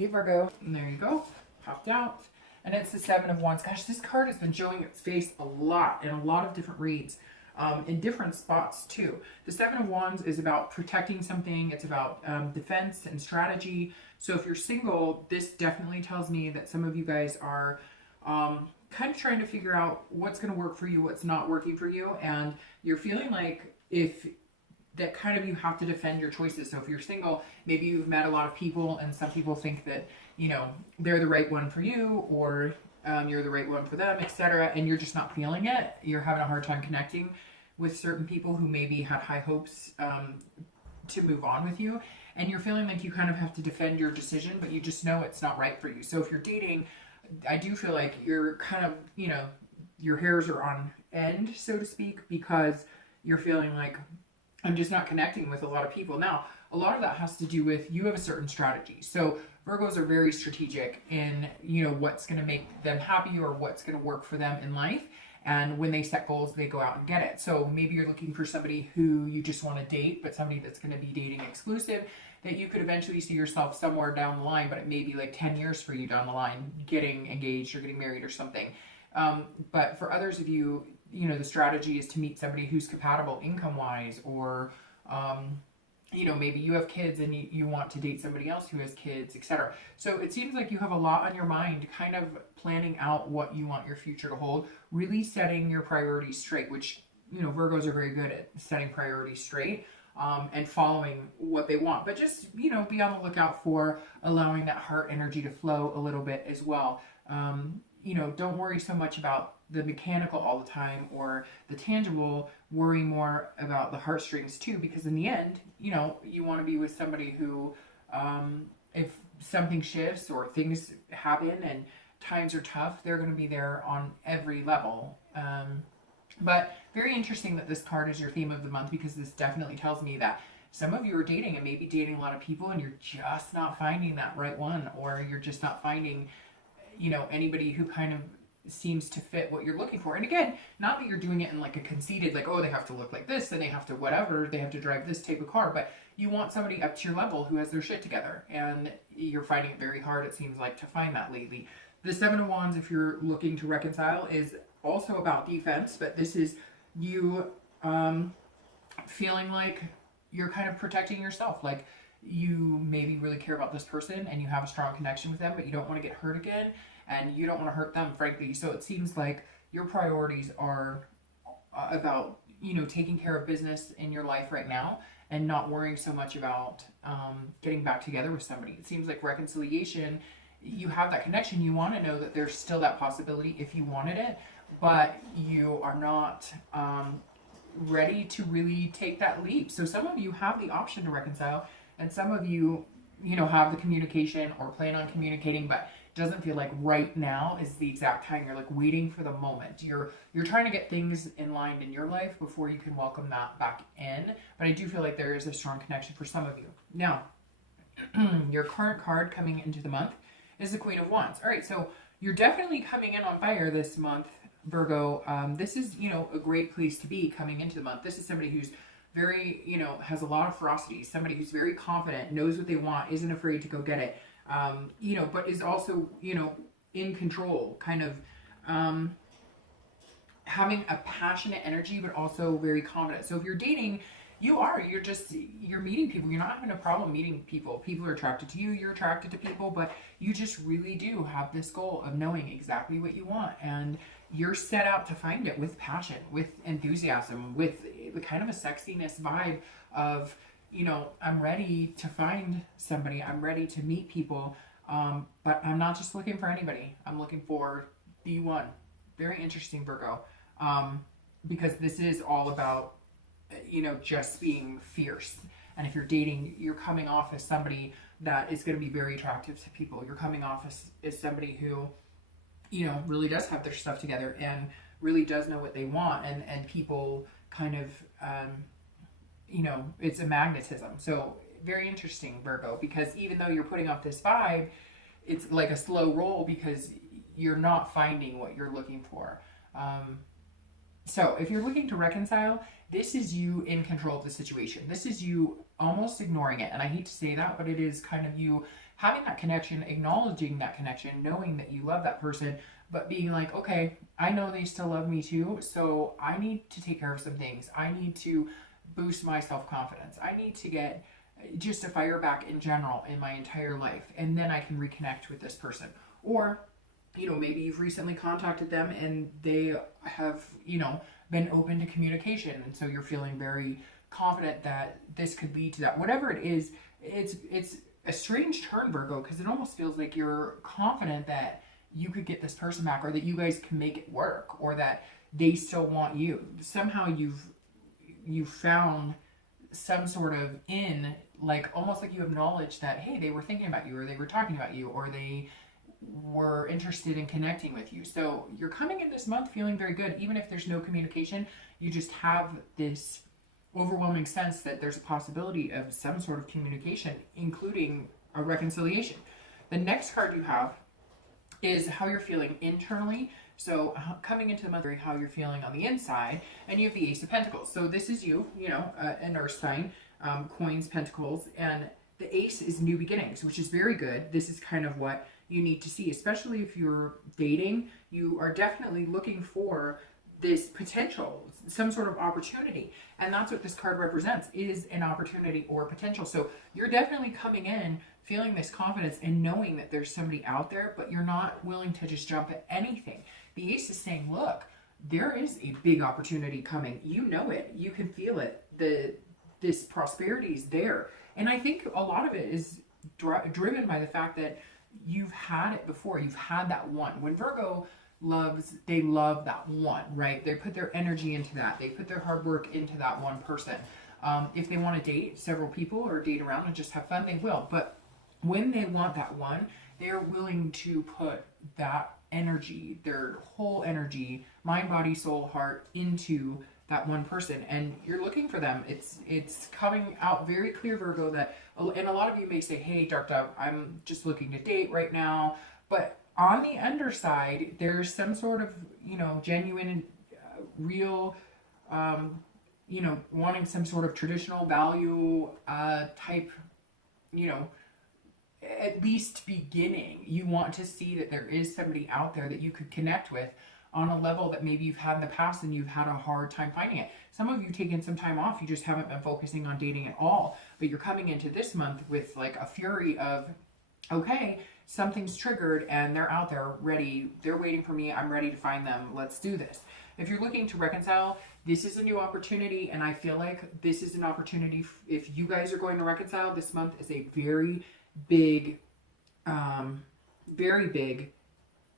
Hey Virgo, and there you go, popped out. And it's the Seven of Wands. Gosh, this card has been showing its face a lot in a lot of different reads, in different spots too. The Seven of Wands is about protecting something. It's about defense and strategy. So if you're single, this definitely tells me that some of you guys are kind of trying to figure out what's going to work for you, what's not working for you. And you're feeling like if that kind of you have to defend your choices. So if you're single, maybe you've met a lot of people and some people think that, you know, they're the right one for you, or you're the right one for them, etc. And you're just not feeling it. You're having a hard time connecting with certain people who maybe had high hopes to move on with you. And you're feeling like you kind of have to defend your decision, but you just know it's not right for you. So if you're dating, I do feel like you're kind of, you know, your hairs are on end, so to speak, because you're feeling like, I'm just not connecting with a lot of people. Now, a lot of that has to do with you have a certain strategy. So Virgos are very strategic in, you know, what's going to make them happy or what's going to work for them in life. And when they set goals, they go out and get it. So maybe you're looking for somebody who you just want to date, but somebody that's going to be dating exclusive, that you could eventually see yourself somewhere down the line, but it may be like 10 years for you down the line, getting engaged or getting married or something. But for others of you, you know, the strategy is to meet somebody who's compatible income-wise, or, you know, maybe you have kids and you want to date somebody else who has kids, etc. So it seems like you have a lot on your mind, kind of planning out what you want your future to hold, really setting your priorities straight, which, you know, Virgos are very good at setting priorities straight, and following what they want. But just, you know, be on the lookout for allowing that heart energy to flow a little bit as well. You know, don't worry so much about the mechanical all the time or the tangible. Worry more about the heartstrings too, because in the end, you know, you want to be with somebody who, if something shifts or things happen and times are tough, they're going to be there on every level. But very interesting that this card is your theme of the month, because this definitely tells me that some of you are dating and maybe dating a lot of people and you're just not finding that right one, or you're just not finding, you know, anybody who kind of seems to fit what you're looking for. And again, not that you're doing it in like a conceited, like, oh, they have to look like this and they have to whatever, they have to drive this type of car, but you want somebody up to your level who has their shit together, and you're finding it very hard, it seems like, to find that lately. The Seven of Wands, if you're looking to reconcile, is also about defense, but this is you feeling like you're kind of protecting yourself. Like, you maybe really care about this person and you have a strong connection with them, but you don't want to get hurt again, and you don't want to hurt them, frankly. So it seems like your priorities are about, you know, taking care of business in your life right now and not worrying so much about getting back together with somebody. It seems like reconciliation, you have that connection. You want to know that there's still that possibility if you wanted it, but you are not ready to really take that leap. So some of you have the option to reconcile, and some of you, you know, have the communication or plan on communicating, but it doesn't feel like right now is the exact time. You're like waiting for the moment. You're trying to get things in line in your life before you can welcome that back in. But I do feel like there is a strong connection for some of you. Now, your current card coming into the month is the Queen of Wands. All right, so you're definitely coming in on fire this month, Virgo. This is, you know, a great place to be coming into the month. This is somebody who's very, you know, has a lot of ferocity, somebody who's very confident, knows what they want, isn't afraid to go get it, you know, but is also, you know, in control, kind of having a passionate energy, but also very confident. So if you're dating, you're meeting people. You're not having a problem meeting people. People are attracted to you. You're attracted to people, but you just really do have this goal of knowing exactly what you want. And you're set out to find it with passion, with enthusiasm, with the kind of a sexiness vibe of, you know, I'm ready to find somebody. I'm ready to meet people. But I'm not just looking for anybody. I'm looking for the one. Very interesting, Virgo. Because this is all about, you know, just being fierce. And if you're dating, you're coming off as somebody that is going to be very attractive to people. You're coming off as somebody who, you know, really does have their stuff together and really does know what they want. And people kind of, you know, it's a magnetism. So very interesting, Virgo, because even though you're putting off this vibe, it's like a slow roll because you're not finding what you're looking for. So if you're looking to reconcile, this is you in control of the situation. This is you almost ignoring it. And I hate to say that, but it is kind of you having that connection, acknowledging that connection, knowing that you love that person, but being like, okay, I know they still love me too, so I need to take care of some things. I need to boost my self-confidence. I need to get just a fire back in general in my entire life, and then I can reconnect with this person. Or, you know, maybe you've recently contacted them and they have, you know, been open to communication, and so you're feeling very confident that this could lead to that. Whatever it is, it's a strange turn, Virgo, because it almost feels like you're confident that you could get this person back, or that you guys can make it work, or that they still want you. Somehow you've found some sort of like almost like you acknowledge that, hey, they were thinking about you, or they were talking about you, or they were interested in connecting with you. So you're coming in this month feeling very good. Even if there's no communication, you just have this overwhelming sense that there's a possibility of some sort of communication, including a reconciliation. The next card you have is how you're feeling internally. So coming into the month, how you're feeling on the inside, and you have the Ace of Pentacles. So this is you, you know, an earth sign, coins, pentacles, and the Ace is new beginnings, which is very good. This is kind of what you need to see, especially if you're dating. You are definitely looking for this potential, some sort of opportunity. And that's what this card represents, is an opportunity or potential. So you're definitely coming in feeling this confidence and knowing that there's somebody out there, but you're not willing to just jump at anything. The Ace is saying, look, there is a big opportunity coming. You know it. You can feel it. This prosperity is there. And I think a lot of it is driven by the fact that you've had it before. You've had that one. When Virgo loves, they love that one, right? They put their energy into that. They put their hard work into that one person. If they want to date several people or date around and just have fun, they will. But when they want that one, they're willing to put that energy, their whole energy, mind, body, soul, heart, into that one person. And you're looking for them. It's coming out very clear, Virgo, that, and a lot of you may say, hey, Dark Dove, I'm just looking to date right now. But on the underside, there's some sort of, you know, genuine, real, you know, wanting some sort of traditional value type, you know, at least beginning. You want to see that there is somebody out there that you could connect with on a level that maybe you've had in the past and you've had a hard time finding it. Some of you taken some time off. You just haven't been focusing on dating at all. But you're coming into this month with like a fury of, okay, something's triggered and they're out there ready. They're waiting for me. I'm ready to find them. Let's do this. If you're looking to reconcile, this is a new opportunity. And I feel like this is an opportunity. If you guys are going to reconcile, this month is a very big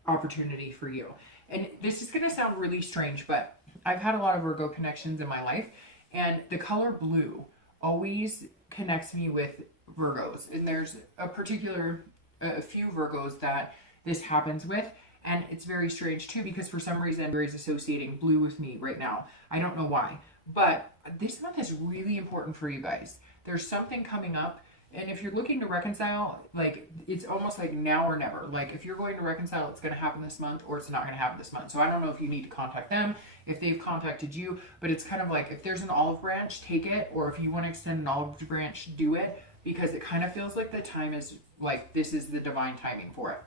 opportunity for you. And this is going to sound really strange, but I've had a lot of Virgo connections in my life, and the color blue always connects me with Virgos. And there's a few Virgos that this happens with, and it's very strange too, because for some reason Virgo's associating blue with me right now. I don't know why, but this month is really important for you guys. There's something coming up. And if you're looking to reconcile, like, it's almost like now or never. Like, if you're going to reconcile, it's going to happen this month, or it's not going to happen this month. So I don't know if you need to contact them, if they've contacted you, but it's kind of like, if there's an olive branch, take it. Or if you want to extend an olive branch, do it, because it kind of feels like the time is, like, this is the divine timing for it.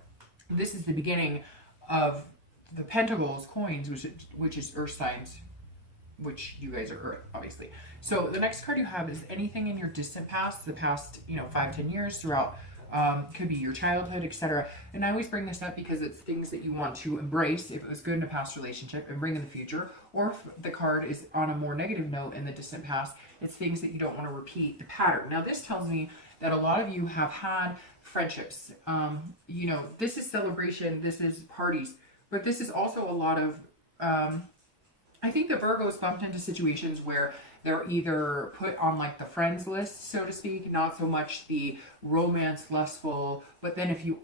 This is the beginning of the Pentacles, coins, which is earth signs, which you guys are earth, obviously. So the next card you have is anything in your distant past, the past, you know, 5-10 years throughout, could be your childhood, etc. And I always bring this up because it's things that you want to embrace if it was good in a past relationship and bring in the future. Or if the card is on a more negative note in the distant past, it's things that you don't want to repeat the pattern. Now this tells me that a lot of you have had friendships. You know, this is celebration, this is parties, but this is also a lot of, I think the Virgos bumped into situations where they're either put on like the friends list, so to speak, not so much the romance, lustful, but then if you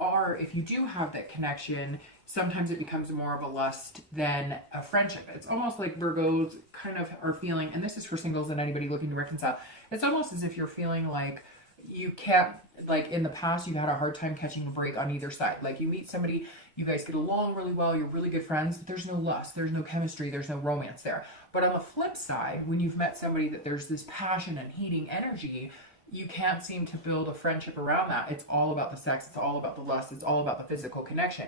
do have that connection, sometimes it becomes more of a lust than a friendship. It's almost like Virgos kind of are feeling, and this is for singles and anybody looking to reconcile, it's almost as if you're feeling like you can't, like in the past, you've had a hard time catching a break on either side. Like you meet somebody, you guys get along really well, you're really good friends, but there's no lust, there's no chemistry, there's no romance there. But on the flip side, when you've met somebody that there's this passion and heating energy, you can't seem to build a friendship around that. It's all about the sex. It's all about the lust. It's all about the physical connection.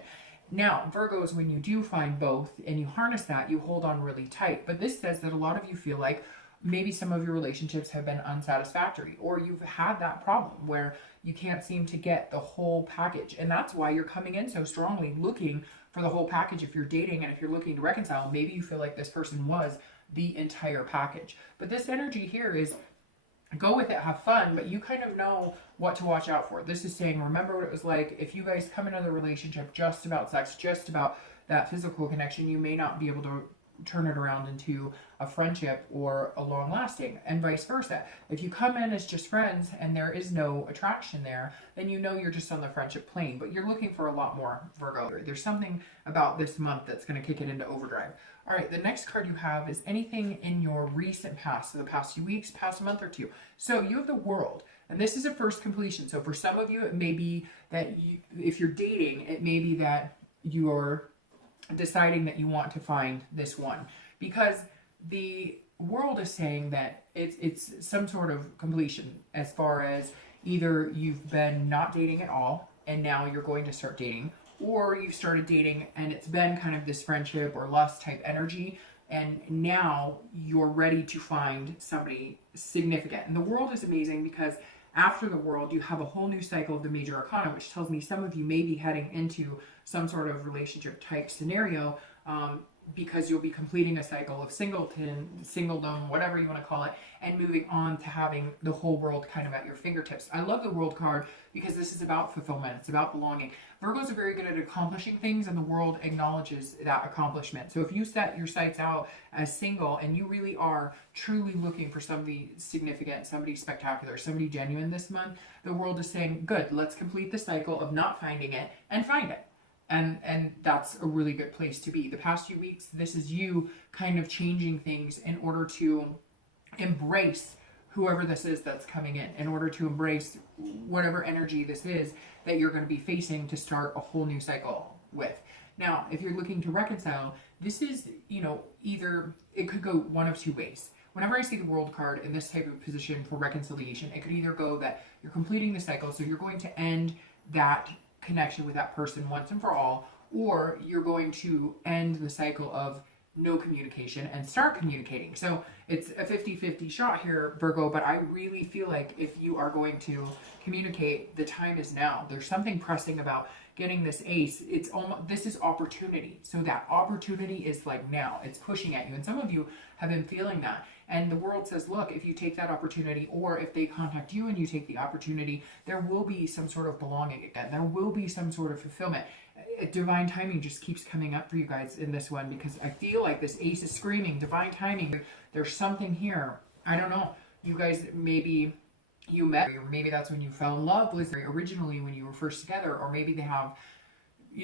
Now, Virgos, when you do find both and you harness that, you hold on really tight. But this says that a lot of you feel like maybe some of your relationships have been unsatisfactory, or you've had that problem where you can't seem to get the whole package. And that's why you're coming in so strongly looking for the whole package. If you're dating and if you're looking to reconcile, maybe you feel like this person was the entire package. But this energy here is go with it, have fun, but you kind of know what to watch out for. This is saying, remember what it was like if you guys come into the relationship just about sex, just about that physical connection, you may not be able to turn it around into a friendship or a long lasting, and vice versa. If you come in as just friends and there is no attraction there, then you know you're just on the friendship plane, but you're looking for a lot more, Virgo. There's something about this month that's going to kick it into overdrive. All right, the next card you have is anything in your recent past, so the past few weeks, past month or two. So you have the World, and this is a first completion. So for some of you, it may be that if you're dating, it may be that you're deciding that you want to find this one, because the World is saying that it's some sort of completion, as far as either you've been not dating at all and now you're going to start dating, or you started dating and it's been kind of this friendship or lust type energy, and now you're ready to find somebody significant. And the World is amazing because after the World, you have a whole new cycle of the major arcana, which tells me some of you may be heading into some sort of relationship type scenario, because you'll be completing a cycle of singledom, whatever you want to call it, and moving on to having the whole world kind of at your fingertips. I love the World card because this is about fulfillment. It's about belonging. Virgos are very good at accomplishing things, and the World acknowledges that accomplishment. So if you set your sights out as single and you really are truly looking for somebody significant, somebody spectacular, somebody genuine this month, the World is saying, good, let's complete the cycle of not finding it and find it. And that's a really good place to be. The past few weeks, this is you kind of changing things in order to embrace whoever this is that's coming in order to embrace whatever energy this is that you're going to be facing to start a whole new cycle with. Now, if you're looking to reconcile, this is, either, it could go one of two ways. Whenever I see the World card in this type of position for reconciliation, it could either go that you're completing the cycle, so you're going to end that connection with that person once and for all, or you're going to end the cycle of no communication and start communicating. So it's a 50-50 shot here, Virgo, but I really feel like if you are going to communicate, the time is now. There's something pressing about getting this ace. It's almost, this is opportunity. So that opportunity is like now. It's pushing at you. And some of you have been feeling that. And the World says, look, if you take that opportunity, or if they contact you and you take the opportunity, there will be some sort of belonging again. There will be some sort of fulfillment. Divine timing just keeps coming up for you guys in this one, because I feel like this ace is screaming divine timing. There's something here. I don't know. You guys, maybe you met, or maybe that's when you fell in love with originally when you were first together, or maybe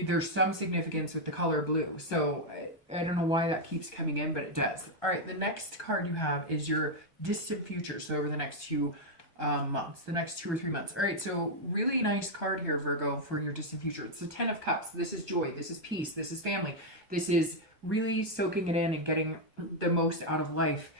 there's some significance with the color blue. So I don't know why that keeps coming in, but it does. All right, the next card you have is your distant future. So over the next few months, the next 2 or 3 months. All right, so really nice card here, Virgo, for your distant future. It's the 10 of Cups. This is joy. This is peace. This is family. This is really soaking it in and getting the most out of life.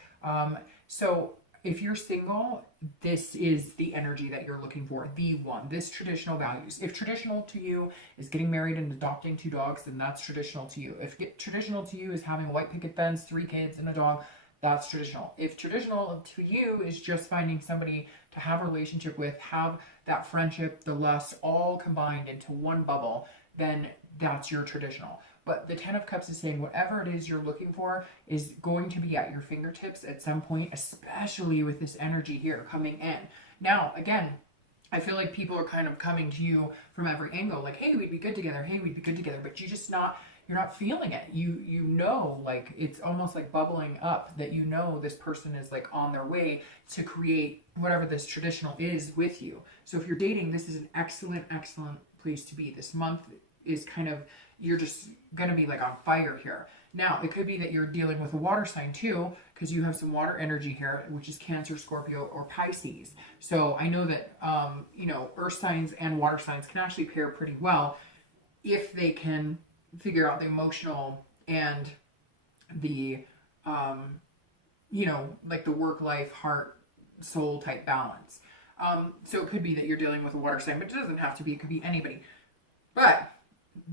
So if you're single, this is the energy that you're looking for, the one, this traditional values. If traditional to you is getting married and adopting 2 dogs, then that's traditional to you. If traditional to you is having a white picket fence, 3 kids, and a dog, that's traditional. If traditional to you is just finding somebody to have a relationship with, have that friendship, the lust, all combined into one bubble, then that's your traditional. But the 10 of Cups is saying whatever it is you're looking for is going to be at your fingertips at some point, especially with this energy here coming in. Now, again, I feel like people are kind of coming to you from every angle, like, hey, we'd be good together. Hey, we'd be good together. But you're not feeling it. You know, like, it's almost like bubbling up that you know this person is like on their way to create whatever this traditional is with you. So if you're dating, this is an excellent, excellent place to be. This month is kind of, you're just going to be like on fire here. Now, it could be that you're dealing with a water sign too, because you have some water energy here, which is Cancer, Scorpio, or Pisces. So I know that, earth signs and water signs can actually pair pretty well if they can figure out the emotional and the, like the work-life, heart, soul type balance. So it could be that you're dealing with a water sign, but it doesn't have to be. It could be anybody. But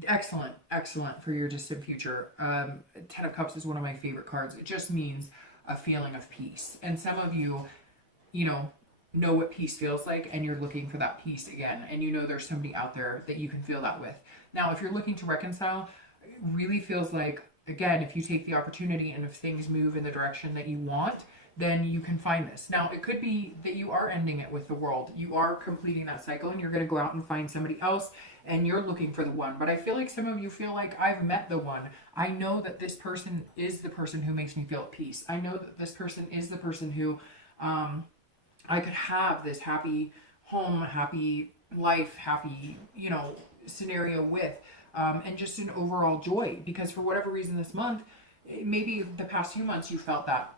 excellent, excellent for your distant future. Ten of Cups is one of my favorite cards. It just means a feeling of peace. And some of you, you know what peace feels like, and you're looking for that peace again. And you know there's somebody out there that you can feel that with. Now, if you're looking to reconcile, it really feels like, again, if you take the opportunity and if things move in the direction that you want, then you can find this. Now, it could be that you are ending it with the world. You are completing that cycle and you're going to go out and find somebody else and you're looking for the one. But I feel like some of you feel like, I've met the one. I know that this person is the person who makes me feel at peace. I know that this person is the person who I could have this happy home, happy life, happy, scenario with. And just an overall joy. Because for whatever reason this month, maybe the past few months you felt that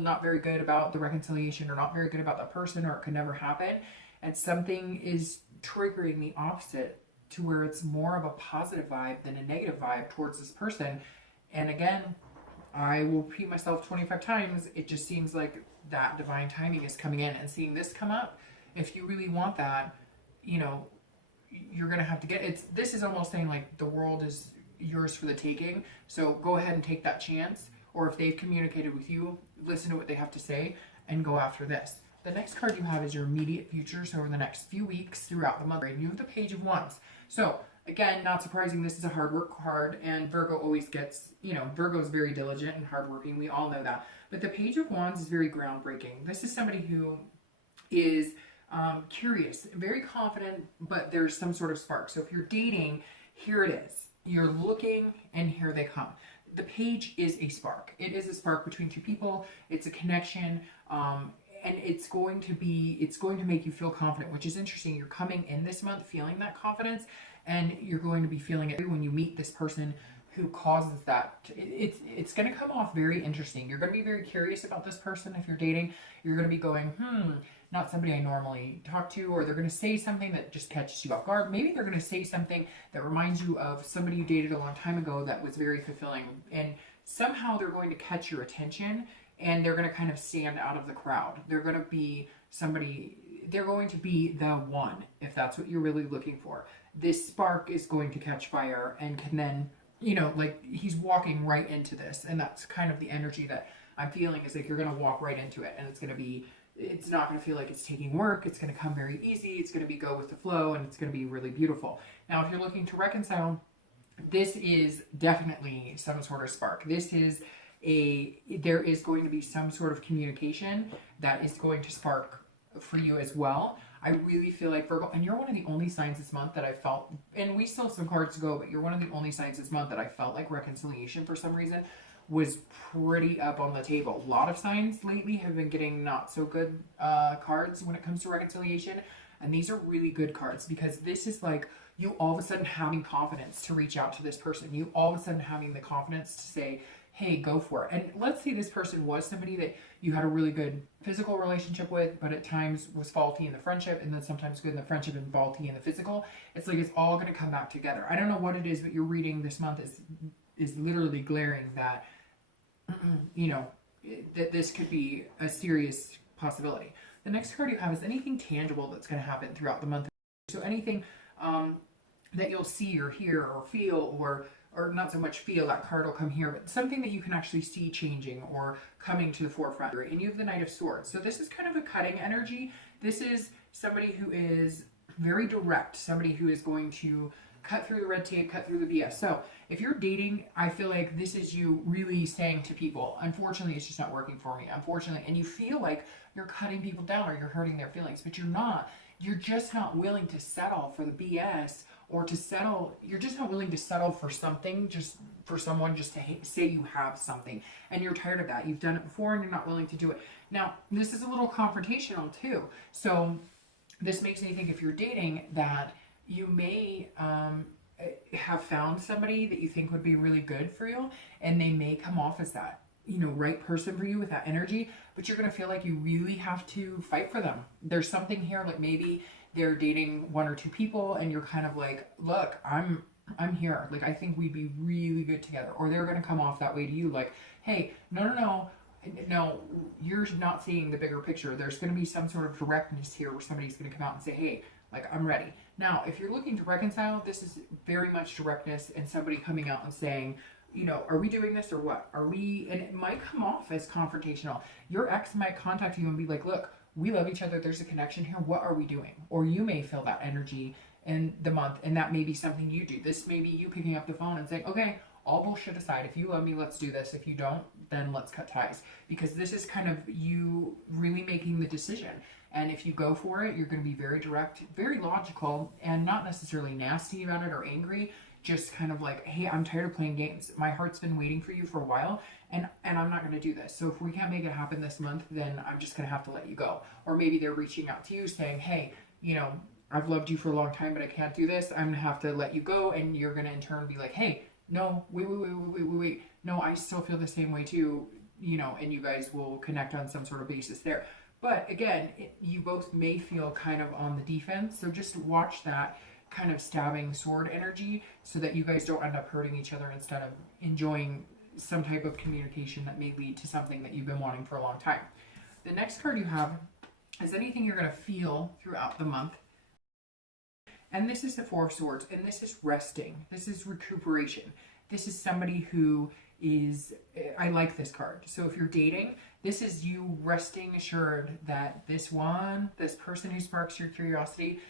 not very good about the reconciliation, or not very good about that person, or it could never happen, and something is triggering the opposite to where it's more of a positive vibe than a negative vibe towards this person. And again, I will repeat myself 25 times, it just seems like that divine timing is coming in. And seeing this come up, if you really want that, you're gonna have to get it. This is almost saying like the world is yours for the taking, so go ahead and take that chance. Or if they've communicated with you, listen to what they have to say and go after this. The next card you have is your immediate future, so over the next few weeks throughout the month. And you have the Page of Wands. So again, not surprising, this is a hard work card, and Virgo always gets, Virgo is very diligent and hardworking. We all know that. But the Page of Wands is very groundbreaking. This is somebody who is curious, very confident, but there's some sort of spark. So if you're dating, here it is. You're looking and here they come. The page is a spark. It is a spark between two people. It's a connection, and it's going to make you feel confident, which is interesting. You're coming in this month feeling that confidence, and you're going to be feeling it when you meet this person who causes that. It's going to come off very interesting. You're going to be very curious about this person. If you're dating, you're going to be going, not somebody I normally talk to, or they're going to say something that just catches you off guard. Maybe they're going to say something that reminds you of somebody you dated a long time ago that was very fulfilling, and somehow they're going to catch your attention, and they're going to kind of stand out of the crowd. They're going to be they're going to be the one, if that's what you're really looking for. This spark is going to catch fire and can then, like he's walking right into this, and that's kind of the energy that I'm feeling, is like you're going to walk right into it, and it's not going to feel like it's taking work. It's going to come very easy. It's going to go with the flow, and it's going to be really beautiful. Now, if you're looking to reconcile, this is definitely some sort of spark. There is going to be some sort of communication that is going to spark for you as well. I really feel like Virgo, and you're one of the only signs this month that I felt, and we still have some cards to go, but you're one of the only signs this month that I felt like reconciliation for some reason was pretty up on the table. A lot of signs lately have been getting not so good cards when it comes to reconciliation, and these are really good cards, because this is like you all of a sudden having confidence to reach out to this person. You all of a sudden having the confidence to say, hey, go for it. And let's say this person was somebody that you had a really good physical relationship with, but at times was faulty in the friendship, and then sometimes good in the friendship and faulty in the physical. It's like it's all going to come back together. I don't know what it is, but your reading this month is literally glaring that that this could be a serious possibility. The next card you have is anything tangible that's going to happen throughout the month. So anything that you'll see or hear or feel, or not so much feel, that card will come here, but something that you can actually see changing or coming to the forefront. And you have the Knight of Swords. So this is kind of a cutting energy. This is somebody who is very direct, somebody who is going to cut through the red tape, cut through the BS. So if you're dating, I feel like this is you really saying to people, unfortunately, it's just not working for me, unfortunately. And you feel like you're cutting people down or you're hurting their feelings, but you're not. You're just not willing to settle for the BS, or to settle. You're just not willing to settle for something, just for someone just to say you have something. And you're tired of that. You've done it before and you're not willing to do it. Now, this is a little confrontational too. So this makes me think, if you're dating, that you may have found somebody that you think would be really good for you, and they may come off as that, right person for you with that energy, but you're going to feel like you really have to fight for them. There's something here, like maybe they're dating one or two people and you're kind of like, look, I'm here. Like, I think we'd be really good together. Or they're going to come off that way to you, like, hey, no, no, you're not seeing the bigger picture. There's going to be some sort of directness here where somebody's going to come out and say, hey, like, I'm ready. Now, if you're looking to reconcile, this is very much directness and somebody coming out and saying, you know, are we doing this or what? Are we, and it might come off as confrontational. Your ex might contact you and be like, look, we love each other. There's a connection here. What are we doing? Or you may feel that energy in the month, and that may be something you do. This may be you picking up the phone and saying, okay, all bullshit aside, if you love me, let's do this. If you don't, then let's cut ties. Because this is kind of you really making the decision. And if you go for it, you're going to be very direct, very logical, and not necessarily nasty about it or angry. Just kind of like, hey, I'm tired of playing games. My heart's been waiting for you for a while, and I'm not going to do this. So if we can't make it happen this month, then I'm just going to have to let you go. Or maybe they're reaching out to you saying, hey, you know, I've loved you for a long time, but I can't do this. I'm going to have to let you go. And you're going to in turn be like, hey, no, wait. No, I still feel the same way too, you know, and you guys will connect on some sort of basis there. But again, you both may feel kind of on the defense. So just watch that kind of stabbing sword energy so that you guys don't end up hurting each other instead of enjoying some type of communication that may lead to something that you've been wanting for a long time. The next card you have is anything you're going to feel throughout the month. And this is the Four of Swords, and this is resting. This is recuperation. This is somebody who is, I like this card. So if you're dating, this is you resting assured that this person who sparks your curiosity,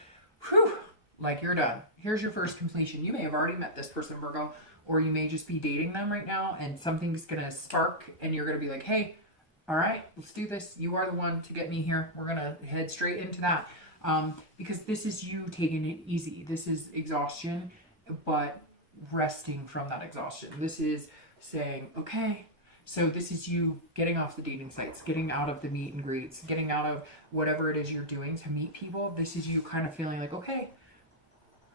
whew, like you're done. Here's your first completion. You may have already met this person, Virgo, or you may just be dating them right now and something's going to spark and you're going to be like, hey, all right, let's do this. You are the one to get me here. We're going to head straight into that. Because this is you taking it easy. This is exhaustion, but resting from that exhaustion. This is saying, okay, so this is you getting off the dating sites, getting out of the meet and greets, getting out of whatever it is you're doing to meet people. This is you kind of feeling like, okay,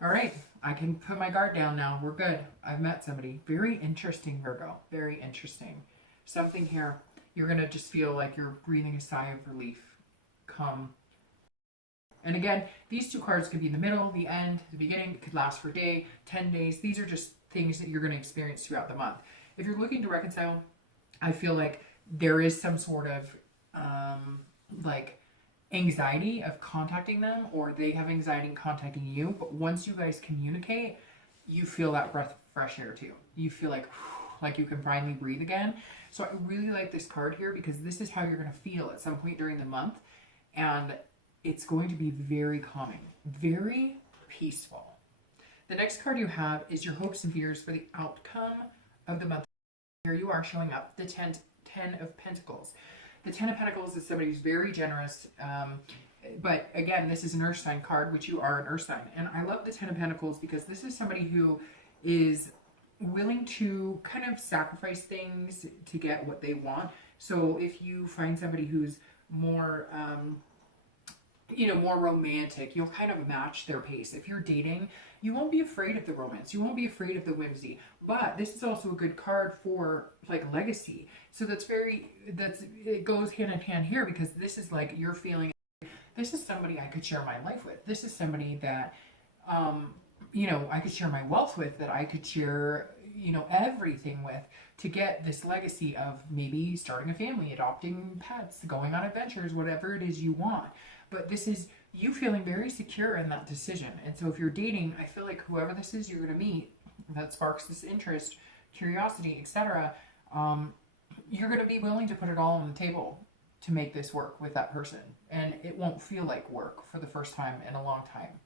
all right, I can put my guard down now. We're good. I've met somebody. Very interesting, Virgo. Very interesting. Something here. You're going to just feel like you're breathing a sigh of relief. Come. And again, these two cards could be in the middle, the end, the beginning. It could last for a day, 10 days. These are just things that you're going to experience throughout the month. If you're looking to reconcile, I feel like there is some sort of like anxiety of contacting them, or they have anxiety in contacting you. But once you guys communicate, you feel that breath of fresh air too. You feel like you can finally breathe again. So I really like this card here because this is how you're going to feel at some point during the month. And it's going to be very calming, very peaceful. The next card you have is your hopes and fears for the outcome of the month. Here you are showing up, the 10 of Pentacles. The 10 of Pentacles is somebody who's very generous. But again, this is an Earth sign card, which you are an Earth sign. And I love the 10 of Pentacles because this is somebody who is willing to kind of sacrifice things to get what they want. So if you find somebody who's more more romantic, you'll kind of match their pace. If you're dating, you won't be afraid of the romance. You won't be afraid of the whimsy. But this is also a good card for like legacy. So it goes hand in hand here because this is like you're feeling, this is somebody I could share my life with. This is somebody that, I could share my wealth with, that I could share, everything with to get this legacy of maybe starting a family, adopting pets, going on adventures, whatever it is you want. But this is you feeling very secure in that decision. And so if you're dating, I feel like whoever this is you're going to meet that sparks this interest, curiosity, etc., you're going to be willing to put it all on the table to make this work with that person. And it won't feel like work for the first time in a long time.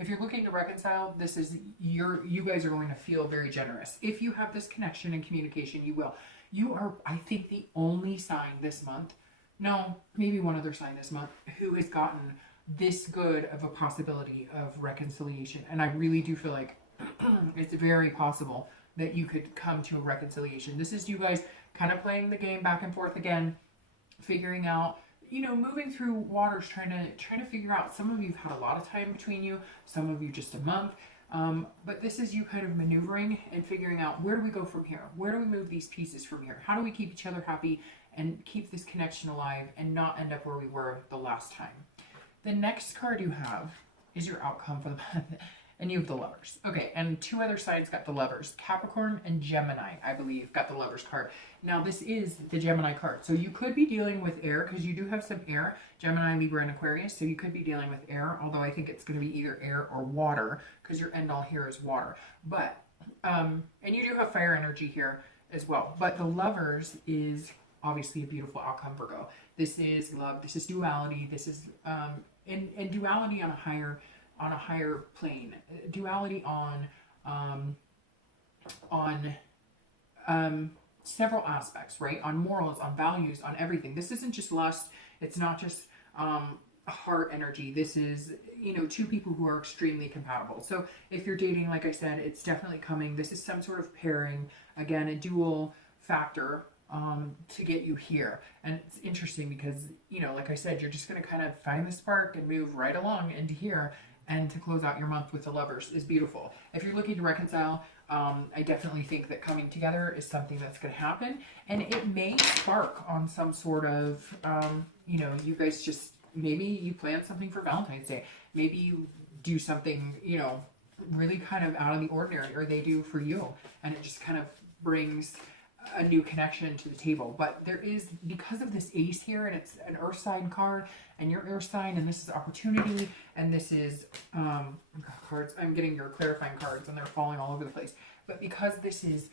If you're looking to reconcile, this is you guys are going to feel very generous. If you have this connection and communication, you will. You are, I think, the only sign this month, no, maybe one other sign this month, who has gotten this good of a possibility of reconciliation. And I really do feel like it's very possible that you could come to a reconciliation. This is you guys kind of playing the game back and forth again, figuring out, moving through waters, trying to figure out. Some of you've had a lot of time between you, some of you just a month. But this is you kind of maneuvering and figuring out, where do we go from here? Where do we move these pieces from here? How do we keep each other happy and keep this connection alive and not end up where we were the last time? The next card you have is your outcome for the month. and you have the Lovers. Okay, and two other signs got the Lovers. Capricorn and Gemini, I believe, got the Lovers card. Now, this is the Gemini card. So you could be dealing with air, because you do have some air. Gemini, Libra, and Aquarius. So you could be dealing with air, although I think it's going to be either air or water, because your end all here is water. But, and you do have fire energy here as well. But the Lovers is obviously a beautiful outcome, Virgo. This is love. This is duality. This is, and duality on a higher plane, duality on several aspects, right? On morals, on values, on everything. This isn't just lust. It's not just heart energy. This is, you know, two people who are extremely compatible. So if you're dating, like I said, it's definitely coming. This is some sort of pairing, again, a dual factor to get you here. And it's interesting because, you know, like I said, you're just going to kind of find the spark and move right along into here. And to close out your month with the Lovers is beautiful. If you're looking to reconcile, I definitely think that coming together is something that's going to happen. And it may spark on some sort of, you know, you guys just, maybe you plan something for Valentine's Day. Maybe you do something, you know, really kind of out of the ordinary, or they do for you. And it just kind of brings a new connection to the table. But there is, because of this ace here, and it's an earth sign card, and your earth sign, and this is opportunity, and this is cards. I'm getting your clarifying cards and they're falling all over the place. But because this is,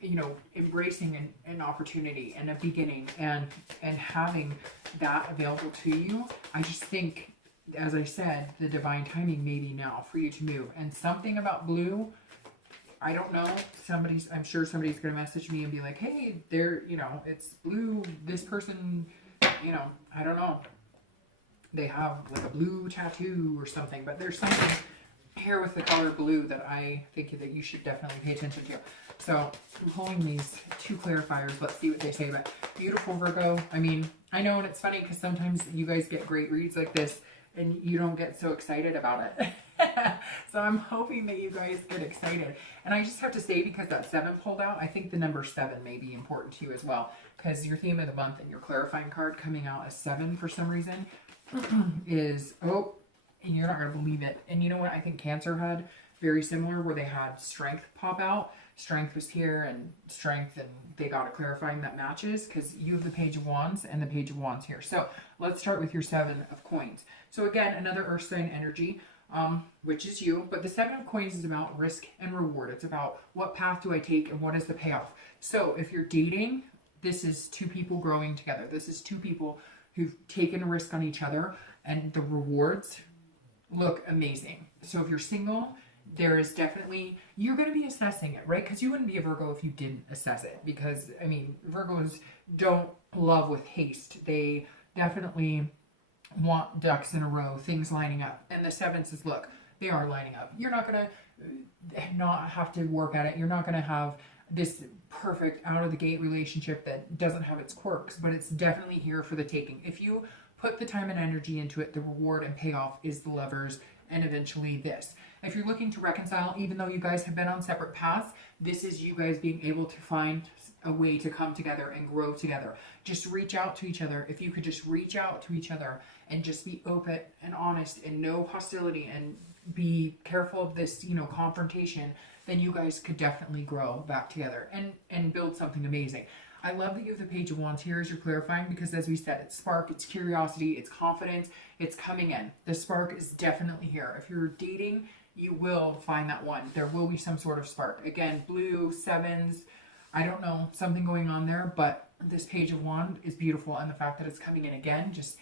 you know, embracing an opportunity and a beginning, and having that available to you, I just think, as I said, the divine timing may be now for you to move. And something about blue, I don't know, I'm sure somebody's going to message me and be like, hey, there, you know, it's blue, this person, you know, I don't know. They have like a blue tattoo or something, but there's something here with the color blue that I think that you should definitely pay attention to. So I'm pulling these two clarifiers. Let's see what they say. But beautiful, Virgo. I mean, I know, and it's funny because sometimes you guys get great reads like this and you don't get so excited about it. So I'm hoping that you guys get excited. And I just have to say, because that 7 pulled out, I think the number 7 may be important to you as well, because your theme of the month and your clarifying card coming out as 7 for some reason is, oh, and you're not going to believe it. And you know what? I think Cancer had very similar, where they had strength pop out. Strength was here and strength, and they got a clarifying that matches, because you have the Page of Wands and the Page of Wands here. So let's start with your 7 of Coins. So again, another earth sign energy, which is you. But the 7 of Coins is about risk and reward. It's about what path do I take and what is the payoff. So if you're dating, this is two people growing together. This is two people who've taken a risk on each other, and the rewards look amazing. So if you're single, there is definitely, you're going to be assessing it, right? Because you wouldn't be a Virgo if you didn't assess it. Because, I mean, Virgos don't love with haste. They definitely want ducks in a row, things lining up. And the 7 says, look, they are lining up. You're not going to not have to work at it. You're not going to have this perfect out of the gate relationship that doesn't have its quirks, but it's definitely here for the taking. If you put the time and energy into it, the reward and payoff is the Lovers, and eventually this. If you're looking to reconcile, even though you guys have been on separate paths, this is you guys being able to find a way to come together and grow together. Just reach out to each other. If you could just reach out to each other and just be open and honest and no hostility, and be careful of this, you know, confrontation, then you guys could definitely grow back together and build something amazing. I love that you have the Page of Wands here as you're clarifying, because as we said, it's spark, it's curiosity, it's confidence, it's coming in. The spark is definitely here. If you're dating, you will find that one. There will be some sort of spark. Again, blue, 7s, I don't know, something going on there, but this Page of Wands is beautiful, and the fact that it's coming in again just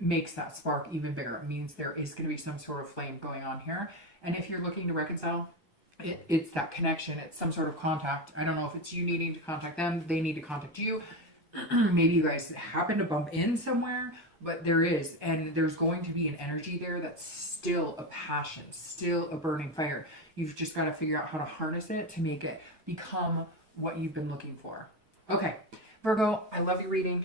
makes that spark even bigger. It means there is going to be some sort of flame going on here. And if you're looking to reconcile, it's that connection. It's some sort of contact. I don't know if it's you needing to contact them, they need to contact you. Maybe you guys happen to bump in somewhere, but there is, and there's going to be an energy there that's still a passion, still a burning fire. You've just got to figure out how to harness it to make it become what you've been looking for. Okay, Virgo, I love your reading.